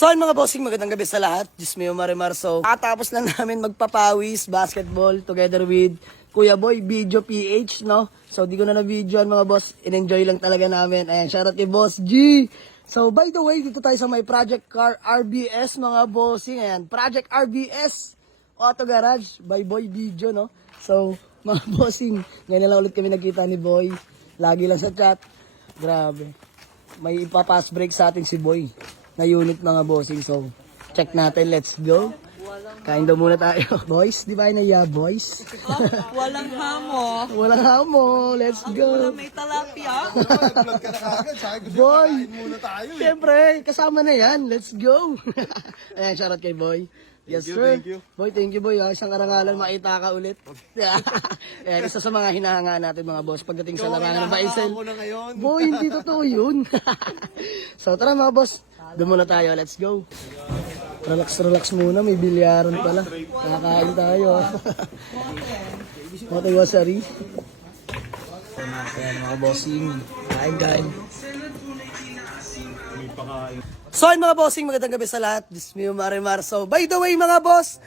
So ayun mga bossing, magandang gabi sa lahat. Diyos mio Marimar. So katapos lang namin magpapawis, basketball together with Kuya Boy, Video PH, no? So di ko na na-videoan mga boss, in-enjoy lang talaga namin. Ayan, shoutout kay Boss G. So by the way, dito tayo sa may Project Car RBS mga bossing. Ayan, Project RBS Auto Garage by Boy Video, no? So mga bossing, ngayon lang ulit kami nagkita ni Boy. Lagi lang sa chat. Grabe. May ipapass break sa atin si Boy na unit mga bossing. So, check natin. Let's go. Kain daw muna tayo. Boys, di ba naiya, boys? Walang hamo. Walang hamo. Let's go. Walang may talapia. Nag-vlog ka na kagad, sabi ko Boy. kain muna tayo eh. Siyempre, kasama na yan. Let's go. Ayan, shoutout kay Boy. Yes, sir. Thank you. Boy, thank you, boy. Isang karangalan, makita ka ulit. Ayan, isa sa mga hinahanga natin, mga boss, pagdating sa larangan ng Baisel. Ako na ngayon. Boy, hindi totoo yun. So, tara mga boss. Doon muna tayo. Let's go. Relax muna. May bilyaran pala. Kakain tayo. Mga wasari. Ayan mga bossing. Kain. So ayun mga bossing, magandang gabi sa lahat. Diyos mio Marimar. So by the way mga boss,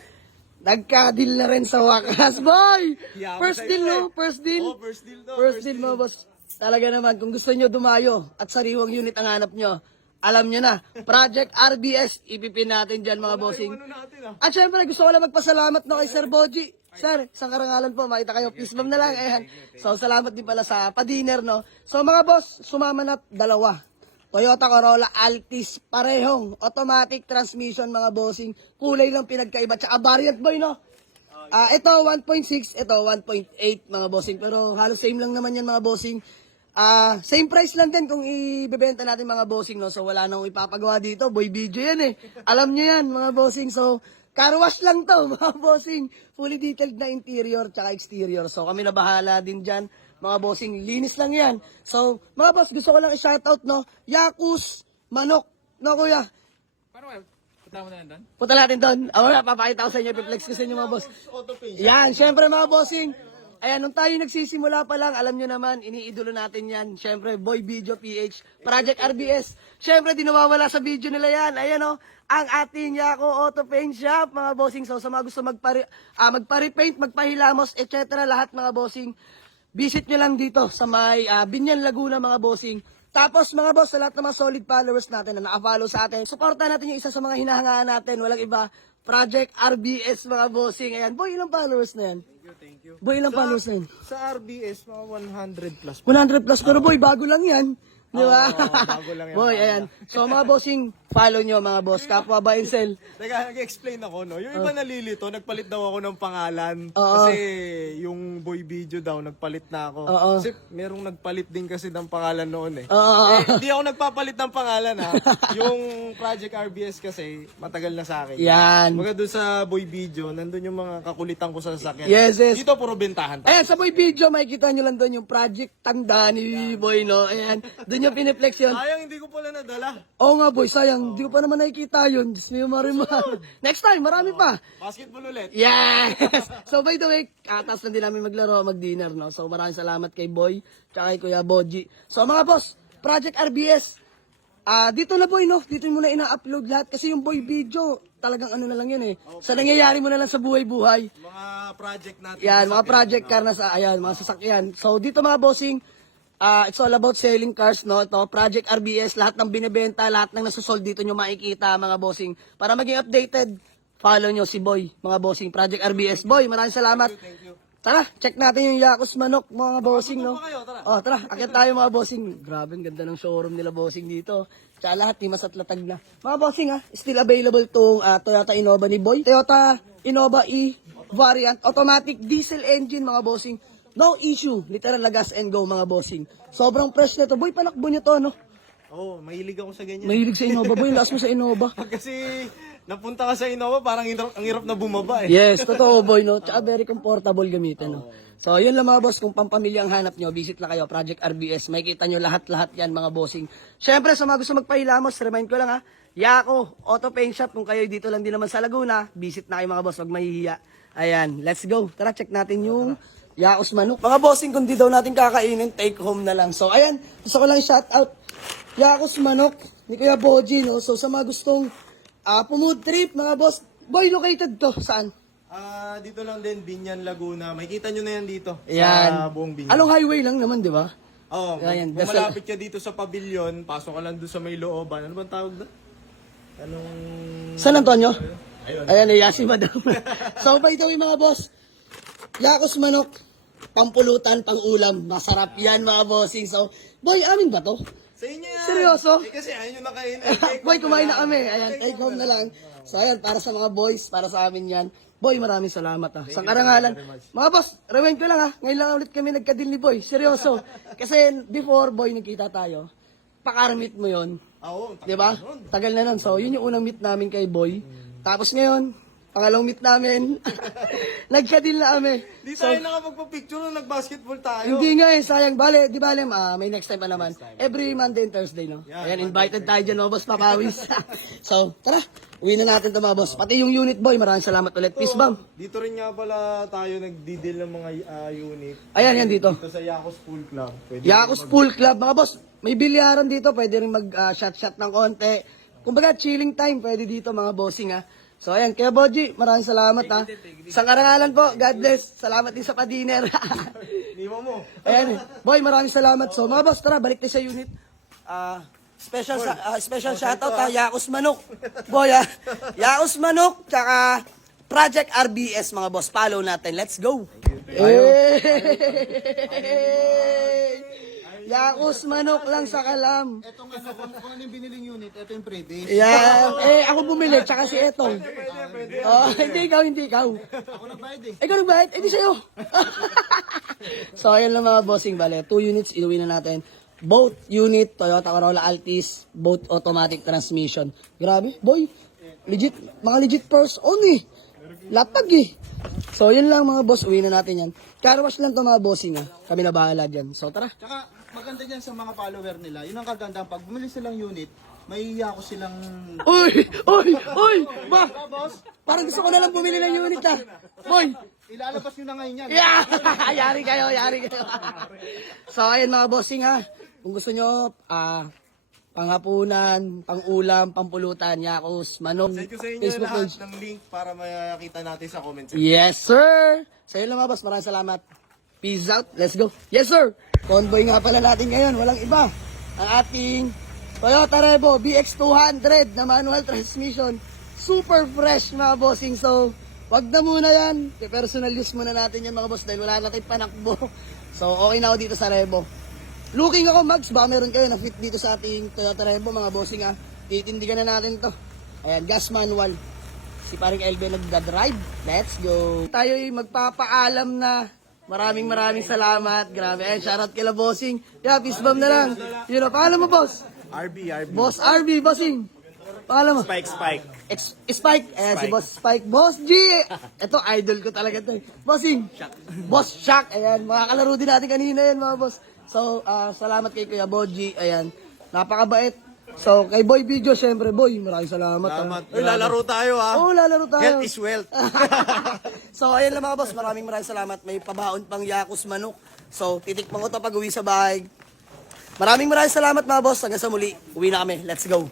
nagka-deal na rin sa wakas, boy! First deal, no? First deal. Oh, first deal daw. First deal mga boss. Talaga naman, kung gusto nyo dumayo at sariwang unit ang hanap nyo, alam nyo na, Project RBS, ipipin natin dyan mga bossing. At syempre, gusto ko lang magpasalamat na kay Sir Boji. Sir, isang karangalan po, makita kayo, peace bomb na lang. Ayan. So, salamat din pala sa pa-dinner, no? So, mga boss, sumama na dalawa. Toyota Corolla Altis, parehong automatic transmission mga bossing. Kulay lang pinagkaiba, tsaka variant boy, no? Ito 1.6, ito 1.8 mga bossing. Pero halos same lang naman yan mga bossing. Same price lang din kung ibebenta natin mga bossing, no? So wala nang ipapagawa dito, boy video yan eh. Alam nyo yan mga bossing. So car wash lang to mga bossing. Fully detailed na interior tsaka exterior. So kami na bahala din dyan. Mga bossing, linis lang yan. So, mga boss, gusto ko lang i-shoutout, no? Yakus, Manok, no kuya? Paano ba? Punta mo na yan doon? Punta natin doon. Papakita ko sa inyo, piplex ko sa inyo mga boss. Yan, syempre mga bossing. Ayan, nung tayo nagsisimula pa lang, alam nyo naman, iniidolo natin yan. Syempre, Boy Video PH, Project RBS. Syempre, di nawawala sa video nila yan. Ayan o, ang ating Yako Auto Paint Shop, mga bossing. So, sa mga gusto magpa-repaint, magpahilamos, etc. lahat mga bossing. Visit nyo lang dito sa may Binyan, Laguna mga bossing. Tapos mga boss, sa lahat ng mga solid followers natin na naka-follow sa atin, supportan natin yung isa sa mga hinahangaan natin. Walang iba, Project RBS mga bossing. Ayan, boy, ilang followers na yan? Thank you. Boy, ilang followers na yan? Sa RBS, mga 100 plus. 100 plus, pero boy, bago lang yan. Di ba? bago lang yan. Boy, ayan. So mga bossing, follow nyo mga boss. Kapwa Bainsel. Teka, nag-explain ako, no? Yung iba nalilito, nagpalit daw ako ng pangalan. Oo. Kasi yung boy video daw, nagpalit na ako. Oo. Kasi merong nagpalit din kasi ng pangalan noon eh. Oo. Hindi ako nagpapalit ng pangalan ha. Yung Project RBS kasi, matagal na sa akin. Yan. Mga doon sa boy video, nandun yung mga kakulitan ko sa sasakyan. Yes. Dito puro bentahan. Ayan, sa boy video, makikita nyo lang doon yung project tanda ni boy, no? Ayan, doon yung piniplex yun. Sayang, hindi ko pala nadala. Oo nga boy, sayang. Di ko pa naman nakikita yun. Diyos mo Marimar. Next time, marami pa. Basketball ulit. Yes! So by the way, katas na din namin maglaro, mag-dinner, no? So maraming salamat kay Boy, tsaka kay Kuya Boji. So mga boss, Project RBS, dito na boy, no? Dito mo na ina-upload lahat. Kasi yung boy video, talagang ano na lang yun eh. Sa nangyayari mo na lang sa buhay-buhay. Mga project natin. Yan, mga project car na sa, ayan, mga sasakyan. So dito mga bossing, it's all about selling cars, no? Ito, Project RBS, lahat ng binibenta, lahat ng nasusold dito nyo makikita, mga bossing. Para maging updated, follow nyo si Boy, mga bossing, Project RBS. Boy, maraming salamat. Tara, check natin yung Yakus Manok, mga bossing, no? Oh, tara, akit tayo mga bossing. Grabe, ang ganda ng showroom nila, bossing, dito. Tsaka lahat, timas at latag na. Mga bossing, still available tong Toyota Innova ni Boy. Toyota Innova E variant, automatic diesel engine, mga bossing. No issue, literal na gas and go mga bossing. Sobrang fresh na to. Boy, panakbo nyo to, no? Oo, mahilig ako sa ganyan. Mahilig sa Innova, boy. Lakas mo sa Innova. Kasi napunta ka sa Innova, parang ang hirap na bumaba eh. Yes, totoo, boy, no? Tsaka very comfortable gamitin, no? So, yun lang mga boss. Kung pampamilya ang hanap nyo, visit lang kayo, Project RBS. Makikita nyo lahat-lahat yan, mga bossing. Siyempre, sa mga gusto magpahilamos, remind ko lang Yako Auto Paint Shop. Kung kayo dito lang din naman sa Laguna, visit na kayo mga boss. Huwag mahihiya. Ayan, let's go. Tara, check natin yung Yaos Manok. Mga bossing, kung di daw natin kakainin, take home na lang. So, ayan, gusto ko lang shout out Yaos Manok ni Kuya Boji, no? So, sa mga gustong Pumood trip, mga boss. Boy, located to. Saan? Dito lang din, Binyan, Laguna. Makikita nyo na yan dito. Ayan. Sa buong Binyan. Along highway lang naman, di ba? Oo, Ayan, kung malapit ka dito sa pavilion, pasok ka lang doon sa may looban. Ano bang tawag doon? Anong... San Antonio? Ayan, si madam. So, by the way, mga boss, yakos manok, pampulutan, pang-ulam. Masarap yan, mga bossing. So, boy, amin ba to? Sa inyo yan. Seryoso? Kasi ayun yung nakain. Boy, kumain na kami. Ayan, take home na lang. So, ayan, para sa mga boys, para sa amin yan. Boy, maraming salamat ha. Sa karangalan. Mga boss, rewind ko lang ha. Ngayon lang ulit kami nagka-deal ni Boy. Seryoso. Kasi before, Boy, nagkita tayo. Pakar-meet mo yon, Oo. di ba? Tagal na nun. So, yun yung unang meet namin kay Boy. Tapos ngayon, pangalawang meet namin, nagka-deal na kami. Di tayo nakapagpa-picture nung nag-basketball tayo. Hindi nga eh, sayang. Bale, di bale, may next time pa naman. Every Monday and Thursday, no? Yeah, Ayan, invited tayo dyan, no, boss, papawis. So, tara, uwi na natin ito, mga boss. Pati yung unit, boy, maraming salamat ulit. Peace bomb. Dito rin nga pala tayo nagdi-deal ng mga unit. Ayan, yan dito. Dito sa Yakos Pool Club. Pwede Yakos Pool Club, mga boss. May bilyaran dito, pwede rin mag-shot-shot ng konti. Kumbaga, chilling time, pwede dito, mga bossing, ha. So, ayan, kaya Boji, maraming salamat, ha. Sa karangalan po, God bless. Salamat din sa pa-dinner. Iniwan mo. Ayan, boy, maraming salamat. So, mga boss, tara, balik tayo sa unit. Special shoutout ha, Yakos Manok. Boy, ha. Yakos Manok, tsaka Project RBS, mga boss. Follow natin. Let's go. Yakos Manok lang sa kalam. Ito nga, kung ano yung biniling unit, ito yung previous. Yan. Ako bumili, tsaka si Etong. Oh, hindi ikaw. Ako nagbayad eh. Ikaw nagbayad? Eh, di sa'yo. So, ayan lang mga bossing, bale. 2 units, inuwi na natin. Both unit, Toyota Corolla Altis, both automatic transmission. Grabe, boy. Mga legit purse on eh. Lapag eh. So, yun lang mga boss, uwi na natin yan. Car wash lang to mga bossing ha. Kami na bahala dyan. So, tara. Tsaka maganda dyan sa mga follower nila. Yun ang kaganda. Pag bumili silang unit, may ako silang... Uy! Ba? Parang gusto ko na lang bumili ng unit ha. Boy! Ilalabas nyo na ngayon yan. Yeah! yari kayo. So, ayun mga bossing ha. Kung gusto nyo, panghapunan, pangulam, pampulutan, yakos, manok, Send ko sa inyo Facebook lahat page. ng link para makita natin sa comment section. Yes, sir! Sa iyo lang mga boss, maraming salamat. Peace out, let's go. Yes, sir! Convoy nga pala natin ngayon, walang iba. Ang ating Toyota Revo BX200 na manual transmission. Super fresh mga bossing. So, wag na muna yan. Personal use muna natin yan mga boss dahil wala na tayong panakbo. So, okay na ako dito sa Revo. Looking ako, Mags. Baka meron kayo na fit dito sa ating Toyota Revo, mga bossing ha. Titindigan na natin to. Ayan, gas manual. Si paring LB nagda-drive. Let's go. Tayo ay magpapaalam na. Maraming salamat. Grabe. Ayan, shoutout kila bossing. Yeah, peace bomb na lang. Yun o, paalam mo, boss. RB. Boss RB, bossing. Paalam mo. Spike. Spike. Ayan, si Boss Spike. Boss G! Ito, idol ko talaga ito. Bossing. Boss Shock. Ayan, mga kalaro din natin kanina yan, mga boss. So, salamat kay Kuya Boji. Ayan, napakabait. So, kay Boy Video, syempre, Boy, maraming salamat. Salamat. Uy, lalaro tayo ha. Oo, lalaro tayo. Health is wealth. So, ayan lang mga boss, maraming salamat. May pabaon pang yakos manok. So, titikman ko ito pag uwi sa bahay. Maraming salamat mga boss. Hanggang sa muli, uwi na kami. Let's go.